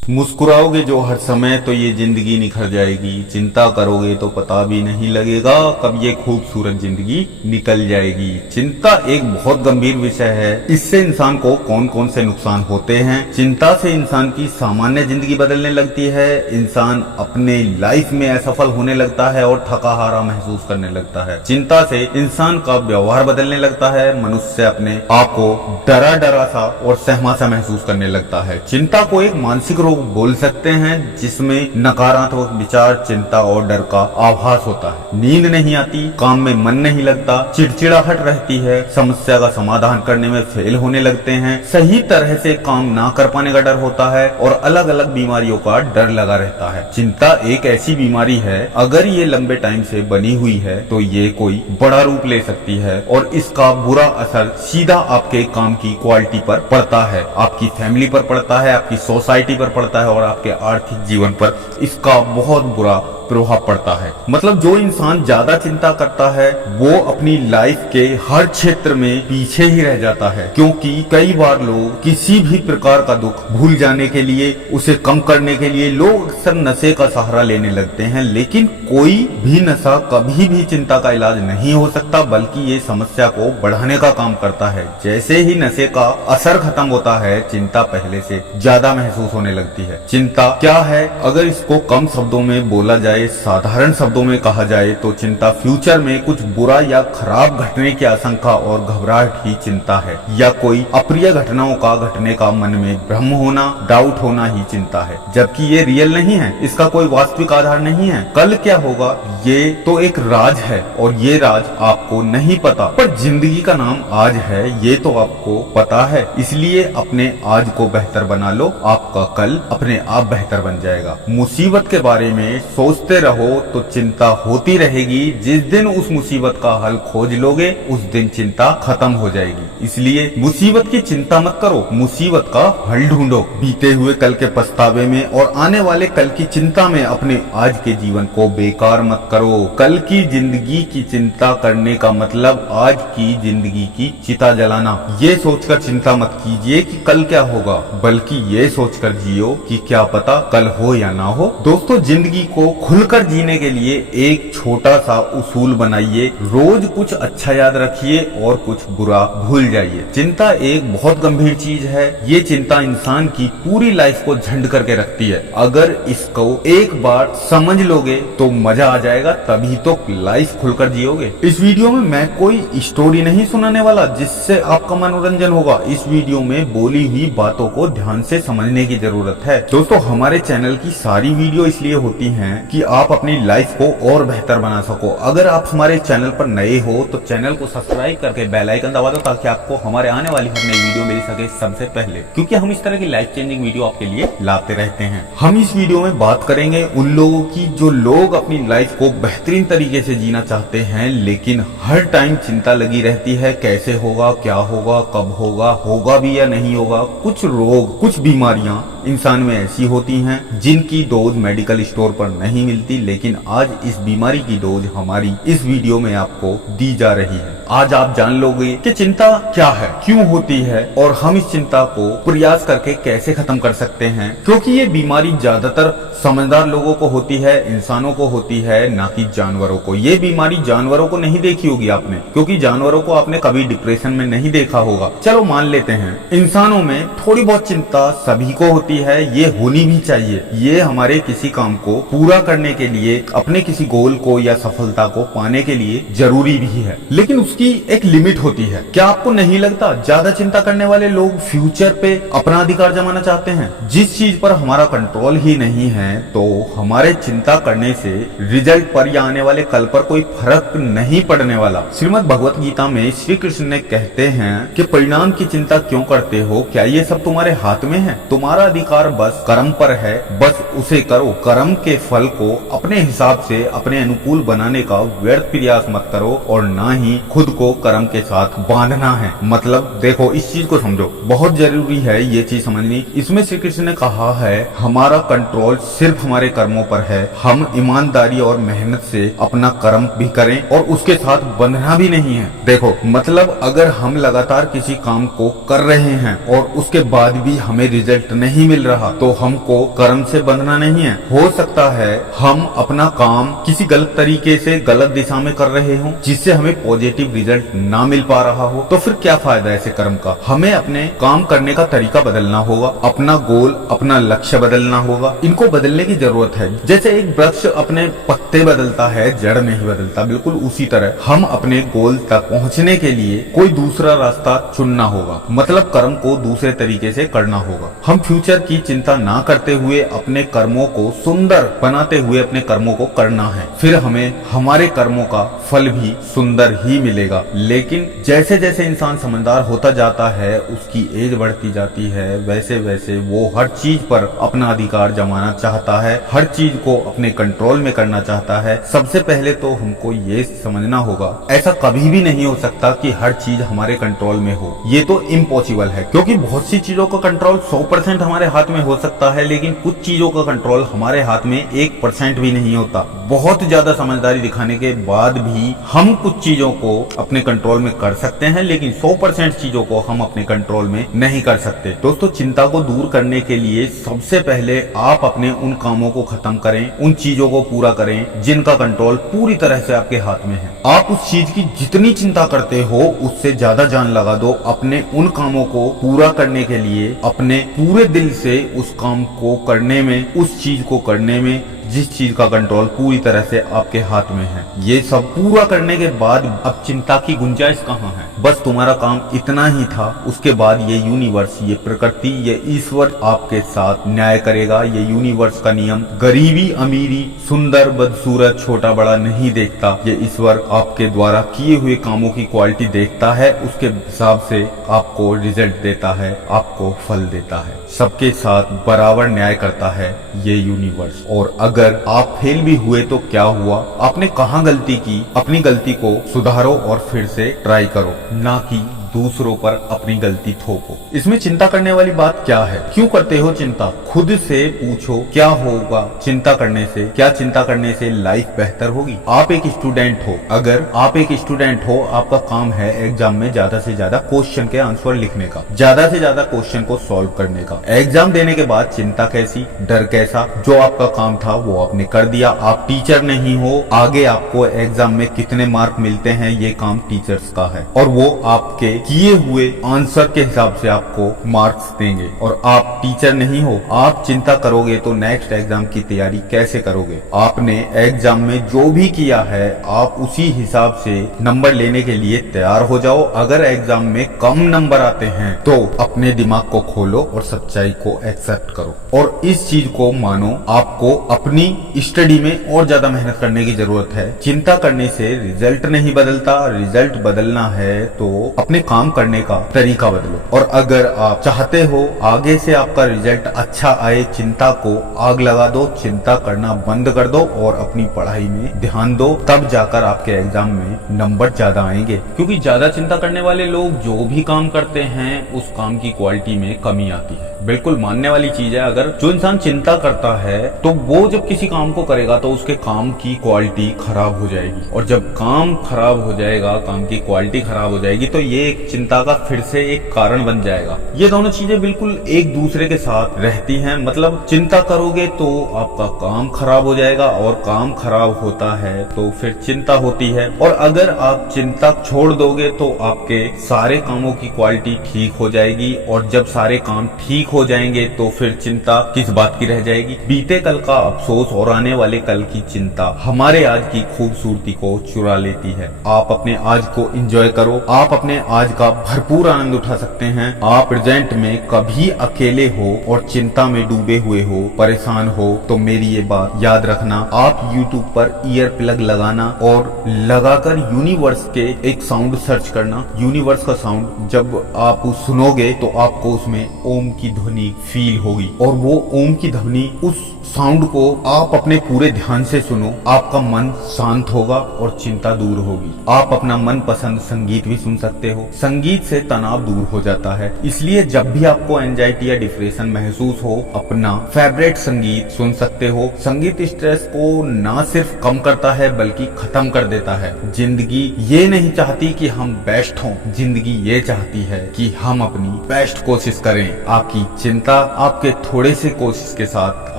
मुस्कुराओगे जो हर समय तो ये जिंदगी निखर जाएगी, चिंता करोगे तो पता भी नहीं लगेगा कब ये खूबसूरत जिंदगी निकल जाएगी। चिंता एक बहुत गंभीर विषय है। इससे इंसान को कौन कौन से नुकसान होते हैं। चिंता से इंसान की सामान्य जिंदगी बदलने लगती है, इंसान अपने लाइफ में असफल होने लगता है और थका हारा महसूस करने लगता है। चिंता से इंसान का व्यवहार बदलने लगता है, मनुष्य अपने आप को डरा डरा सा और सहमा सा महसूस करने लगता है। चिंता को एक मानसिक रोग बोल सकते हैं जिसमें नकारात्मक विचार, चिंता और डर का आभास होता है। नींद नहीं आती, काम में मन नहीं लगता, चिड़चिड़ाहट रहती है, समस्या का समाधान करने में फेल होने लगते हैं, सही तरह से काम ना कर पाने का डर होता है और अलग अलग बीमारियों का डर लगा रहता है। चिंता एक ऐसी बीमारी है, अगर ये लंबे टाइम से बनी हुई है तो ये कोई बड़ा रूप ले सकती है और इसका बुरा असर सीधा आपके काम की क्वालिटी पर पड़ता है, आपकी फैमिली पर पड़ता है, आपकी सोसाइटी पर पड़ता है और आपके आर्थिक जीवन पर इसका बहुत बुरा प्रभाव पड़ता है। मतलब जो इंसान ज्यादा चिंता करता है वो अपनी लाइफ के हर क्षेत्र में पीछे ही रह जाता है, क्योंकि कई बार लोग किसी भी प्रकार का दुख भूल जाने के लिए, उसे कम करने के लिए लोग अक्सर नशे का सहारा लेने लगते हैं। लेकिन कोई भी नशा कभी भी चिंता का इलाज नहीं हो सकता, बल्कि ये समस्या को बढ़ाने का काम करता है। जैसे ही नशे का असर खत्म होता है, चिंता पहले से ज्यादा महसूस होने लगती है। चिंता क्या है? अगर इसको कम शब्दों में बोला जाए, साधारण शब्दों में कहा जाए तो चिंता फ्यूचर में कुछ बुरा या खराब घटने की आशंका और घबराहट ही चिंता है, या कोई अप्रिय घटनाओं का घटने का मन में भ्रम होना, डाउट होना ही चिंता है, जबकि ये रियल नहीं है, इसका कोई वास्तविक आधार नहीं है। कल क्या होगा ये तो एक राज है और ये राज आपको नहीं पता, पर जिंदगी का नाम आज है, ये तो आपको पता है। इसलिए अपने आज को बेहतर बना लो, आपका कल अपने आप बेहतर बन जाएगा। मुसीबत के बारे में सोचते रहो तो चिंता होती रहेगी, जिस दिन उस मुसीबत का हल खोज लोगे उस दिन चिंता खत्म हो जाएगी। इसलिए मुसीबत की चिंता मत करो, मुसीबत का हल ढूंढो। बीते हुए कल के पछतावे में और आने वाले कल की चिंता में अपने आज के जीवन को बेकार मत करो। कल की जिंदगी की चिंता करने का मतलब आज की जिंदगी की चिता जलाना। ये सोचकर चिंता मत कीजिए कि कल क्या होगा, बल्कि ये सोचकर जियो कि क्या पता कल हो या ना हो। दोस्तों, जिंदगी को खुलकर जीने के लिए एक छोटा सा उसूल बनाइए, रोज कुछ अच्छा याद रखिए और कुछ बुरा भूल जाइए। चिंता एक बहुत गंभीर चीज है, ये चिंता इंसान की पूरी लाइफ को झंड करके रखती है। अगर इसको एक बार समझ लोगे तो मजा आ जाएगा, तभी तो लाइफ खुलकर जियोगे। इस वीडियो में मैं कोई स्टोरी नहीं सुनाने वाला जिससे आपका मनोरंजन होगा। इस वीडियो में बोली हुई बातों को ध्यान से समझने की जरूरत है। दोस्तों, हमारे चैनल की सारी वीडियो इसलिए होती हैं कि आप अपनी लाइफ को और बेहतर बना सको। अगर आप हमारे चैनल पर नए हो तो चैनल को सब्सक्राइब करके बेल आइकन दबा दो, ताकि आपको हमारे आने वाली हर नई वीडियो मिल सके सबसे पहले, क्योंकि हम इस तरह की लाइफ चेंजिंग वीडियो आपके लिए लाते रहते हैं। हम इस वीडियो में बात करेंगे उन लोगों की जो लोग अपनी लाइफ को बेहतरीन तरीके से जीना चाहते हैं, लेकिन हर टाइम चिंता लगी रहती है, कैसे होगा, क्या होगा, कब होगा, होगा भी या नहीं होगा। कुछ रोग, कुछ बीमारियां इंसान में ऐसी होती हैं जिनकी डोज मेडिकल स्टोर पर नहीं मिलती, लेकिन आज इस बीमारी की डोज हमारी इस वीडियो में आपको दी जा रही है। आज आप जान लोगे कि चिंता क्या है, क्यों होती है और हम इस चिंता को प्रयास करके कैसे खत्म कर सकते हैं। क्योंकि ये बीमारी ज्यादातर समझदार लोगों को होती है, इंसानों को होती है, ना कि जानवरों को। ये बीमारी जानवरों को नहीं देखी होगी आपने, क्योंकि जानवरों को आपने कभी डिप्रेशन में नहीं देखा होगा। चलो मान लेते हैं, इंसानों में थोड़ी बहुत चिंता सभी को होती है, ये होनी भी चाहिए। ये हमारे किसी काम को पूरा करने के लिए, अपने किसी गोल को या सफलता को पाने के लिए जरूरी भी है, लेकिन उसकी एक लिमिट होती है। क्या आपको नहीं लगता ज्यादा चिंता करने वाले लोग फ्यूचर पे अपना अधिकार जमाना चाहते हैं? जिस चीज पर हमारा कंट्रोल ही नहीं है तो हमारे चिंता करने से रिजल्ट पर या आने वाले कल पर कोई फर्क नहीं पड़ने वाला। श्रीमद् भगवत गीता में श्री कृष्ण ने कहते हैं कि परिणाम की चिंता क्यों करते हो, क्या ये सब तुम्हारे हाथ में है? तुम्हारा अधिकार बस कर्म पर है, बस उसे करो। कर्म के फल को अपने हिसाब से अपने अनुकूल बनाने का व्यर्थ प्रयास मत करो और ना ही खुद खुद को कर्म के साथ बांधना है। मतलब देखो, इस चीज को समझो, बहुत जरूरी है ये चीज समझनी। इसमें श्री कृष्ण ने कहा है हमारा कंट्रोल सिर्फ हमारे कर्मों पर है, हम ईमानदारी और मेहनत से अपना कर्म भी करें और उसके साथ बंधना भी नहीं है। देखो मतलब अगर हम लगातार किसी काम को कर रहे हैं और उसके बाद भी हमें रिजल्ट नहीं मिल रहा तो हमको कर्म से बंधना नहीं है। हो सकता है हम अपना काम किसी गलत तरीके से गलत दिशा में कर रहे हो जिससे हमें पॉजिटिव रिजल्ट ना मिल पा रहा हो, तो फिर क्या फायदा ऐसे कर्म का। हमें अपने काम करने का तरीका बदलना होगा, अपना गोल अपना लक्ष्य बदलना होगा। इनको बदलने की जरूरत है। जैसे एक वृक्ष अपने पत्ते बदलता है, जड़ नहीं बदलता, बिल्कुल उसी तरह हम अपने गोल तक पहुंचने के लिए कोई दूसरा रास्ता चुनना होगा। मतलब कर्म को दूसरे तरीके से करना होगा। हम फ्यूचर की चिंता ना करते हुए अपने कर्मों को सुंदर बनाते हुए अपने कर्मों को करना है, फिर हमें हमारे कर्मों का फल भी सुंदर ही मिलेगा। लेकिन जैसे जैसे इंसान समझदार होता जाता है, उसकी एज बढ़ती जाती है, वैसे वैसे वो हर चीज पर अपना अधिकार जमाना चाहता है, हर चीज को अपने कंट्रोल में करना चाहता है। सबसे पहले तो हमको ये समझना होगा ऐसा कभी भी नहीं हो सकता कि हर चीज हमारे कंट्रोल में हो। ये तो इम्पॉसिबल है, क्योंकि बहुत सी चीजों का कंट्रोल 100% हमारे हाथ में हो सकता है, लेकिन कुछ चीजों का कंट्रोल हमारे हाथ में 1% भी नहीं होता। बहुत ज्यादा समझदारी दिखाने के बाद भी हम कुछ चीजों को अपने कंट्रोल में कर सकते हैं, लेकिन 100% चीजों को हम अपने कंट्रोल में नहीं कर सकते। दोस्तों, चिंता को दूर करने के लिए सबसे पहले आप अपने उन कामों को खत्म करें, उन चीजों को पूरा करें जिनका कंट्रोल पूरी तरह से आपके हाथ में है। आप उस चीज की जितनी चिंता करते हो उससे ज्यादा जान लगा दो अपने उन कामों को पूरा करने के लिए, अपने पूरे दिल से उस काम को करने में, उस चीज को करने में जिस चीज का कंट्रोल पूरी तरह से आपके हाथ में है। ये सब पूरा करने के बाद अब चिंता की गुंजाइश कहाँ है। बस तुम्हारा काम इतना ही था। उसके बाद ये यूनिवर्स, ये प्रकृति, ये ईश्वर आपके साथ न्याय करेगा। ये यूनिवर्स का नियम गरीबी अमीरी, सुंदर बदसूरत, छोटा बड़ा नहीं देखता। ये ईश्वर आपके द्वारा किए हुए कामों की क्वालिटी देखता है, उसके हिसाब से आपको रिजल्ट देता है, आपको फल देता है। सबके साथ बराबर न्याय करता है ये यूनिवर्स। और अगर आप फेल भी हुए तो क्या हुआ, आपने कहाँ गलती की, अपनी गलती को सुधारो और फिर से ट्राई करो, ना कि दूसरों पर अपनी गलती थोपो। इसमें चिंता करने वाली बात क्या है, क्यों करते हो चिंता, खुद से पूछो क्या होगा चिंता करने से। क्या चिंता करने से लाइफ बेहतर होगी। आप एक स्टूडेंट हो, अगर आप एक स्टूडेंट हो, आपका काम है एग्जाम में ज्यादा से ज्यादा क्वेश्चन के आंसर लिखने का, ज्यादा से ज्यादा क्वेश्चन को सॉल्व करने का। एग्जाम देने के बाद चिंता कैसी, डर कैसा, जो आपका काम था वो आपने कर दिया। आप टीचर नहीं हो, आगे आपको एग्जाम में कितने मार्क मिलते हैं ये काम टीचर्स का है, और वो आपके किए हुए आंसर के हिसाब से आपको मार्क्स देंगे। और आप टीचर नहीं हो, आप चिंता करोगे तो नेक्स्ट एग्जाम की तैयारी कैसे करोगे। आपने एग्जाम में जो भी किया है आप उसी हिसाब से नंबर लेने के लिए तैयार हो जाओ। अगर एग्जाम में कम नंबर आते हैं तो अपने दिमाग को खोलो और सच्चाई को एक्सेप्ट करो और इस चीज को मानो। आपको अपनी स्टडी में और ज्यादा मेहनत करने की जरूरत है। चिंता करने से रिजल्ट नहीं बदलता, रिजल्ट बदलना है तो अपने काम करने का तरीका बदलो। और अगर आप चाहते हो आगे से आपका रिजल्ट अच्छा आए, चिंता को आग लगा दो, चिंता करना बंद कर दो और अपनी पढ़ाई में ध्यान दो, तब जाकर आपके एग्जाम में नंबर ज्यादा आएंगे। क्योंकि ज्यादा चिंता करने वाले लोग जो भी काम करते हैं उस काम की क्वालिटी में कमी आती है। बिल्कुल मानने वाली चीज है। अगर जो इंसान चिंता करता है तो वो जब किसी काम को करेगा तो उसके काम की क्वालिटी खराब हो जाएगी, और जब काम खराब हो जाएगा, काम की क्वालिटी खराब हो जाएगी, तो ये एक चिंता का फिर से एक कारण बन जाएगा। ये दोनों चीजें बिल्कुल एक दूसरे के साथ रहती हैं। मतलब चिंता करोगे तो आपका काम खराब हो जाएगा, और काम खराब होता है तो फिर चिंता होती है। और अगर आप चिंता छोड़ दोगे तो आपके सारे कामों की क्वालिटी ठीक हो जाएगी, और जब सारे काम ठीक हो जाएंगे तो फिर चिंता किस बात की रह जाएगी। बीते कल का अफसोस और आने वाले कल की चिंता हमारे आज की खूबसूरती को चुरा लेती है। आप अपने आज को एंजॉय करो, आप अपने आज समाज का भरपूर आनंद उठा सकते हैं। आप प्रेजेंट में कभी अकेले हो और चिंता में डूबे हुए हो, परेशान हो, तो मेरी ये बात याद रखना। आप YouTube पर ईयर प्लग लगाना और लगाकर यूनिवर्स के एक साउंड सर्च करना। यूनिवर्स का साउंड जब आप सुनोगे तो आपको उसमें ओम की ध्वनि फील होगी, और वो ओम की ध्वनि, उस साउंड को आप अपने पूरे ध्यान से सुनो, आपका मन शांत होगा और चिंता दूर होगी। आप अपना मनपसंद संगीत भी सुन सकते हो। संगीत से तनाव दूर हो जाता है, इसलिए जब भी आपको एंजाइटी या डिप्रेशन महसूस हो, अपना फेवरेट संगीत सुन सकते हो। संगीत स्ट्रेस को ना सिर्फ कम करता है बल्कि खत्म कर देता है। जिंदगी ये नहीं चाहती कि हम बेस्ट हों, जिंदगी ये चाहती है कि हम अपनी बेस्ट कोशिश करें। आपकी चिंता आपके थोड़े से कोशिश के साथ,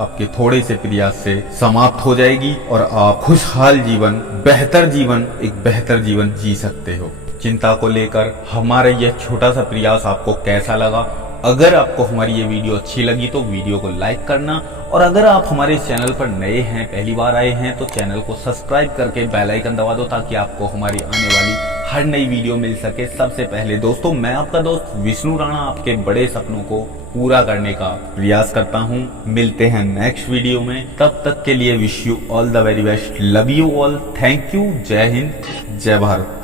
आपके थोड़े से प्रयास से समाप्त हो जाएगी और आप खुशहाल जीवन, बेहतर जीवन, एक बेहतर जीवन जी सकते हो। चिंता को लेकर हमारा यह छोटा सा प्रयास आपको कैसा लगा? अगर आपको हमारी ये वीडियो अच्छी लगी तो वीडियो को लाइक करना, और अगर आप हमारे चैनल पर नए हैं, पहली बार आए हैं, तो चैनल को सब्सक्राइब करके बेल आइकन दबा दो ताकि आपको हमारी आने वाली हर नई वीडियो मिल सके सबसे पहले। दोस्तों, मैं आपका दोस्त विष्णु राणा आपके बड़े सपनों को पूरा करने का प्रयास करता हूं। मिलते हैं नेक्स्ट वीडियो में, तब तक के लिए wish you all the very best. Love you all, thank you, जय हिंद, जय भारत।